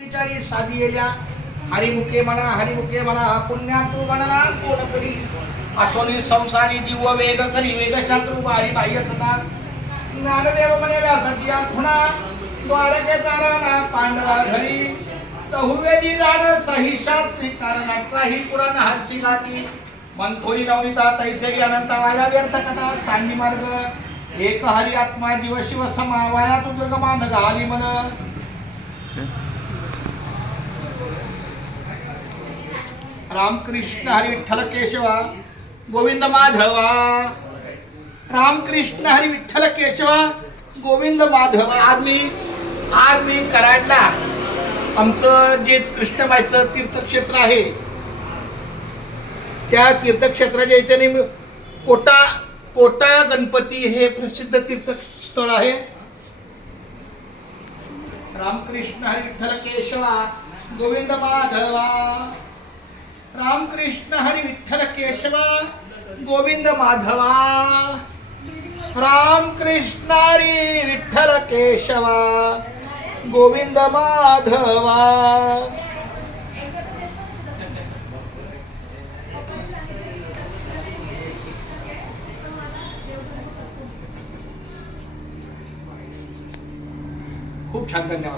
विचारी साधी गेल्या हरिमुखे म्हणा पुण्या तू म्हणा कोण करी असोनी संसारी जीव वेग करी वेग शास्त्र बारी बाह्य सदा ज्ञानदेव म्हणे व्यासाची खुणा द्वारकेचा राणा पांडवा घरी चहुवेदी जाण सहिशास्त्री कारण 18 पुराण हरसी गाती मनथोरी नवनीता तैसेगी अनंत वाया व्यर्थ कथा सांडी मार्ग एक हरी आत्मा जीव शिव समा वाया तू दुर्गमान घाली मन रामकृष्ण हरी विठ्ठल केशवा गोविंद माधवा रामकृष्ण हरी विठ्ठल केशवा गोविंद माधवा आज मी कराडला आमचं जे कृष्णबाईचं तीर्थक्षेत्र आहे त्या तीर्थक्षेत्राच्या इथे कोटा गणपती हे प्रसिद्ध तीर्थस्थळ आहे. रामकृष्ण हरी विठ्ठल केशवा गोविंद माधवा रामकृष्ण हरी विठ्ठल केशवा गोविंद माधवा रामकृष्ण हरी विठ्ठल केशवा गोविंद माधवा. खूप छान, धन्यवाद.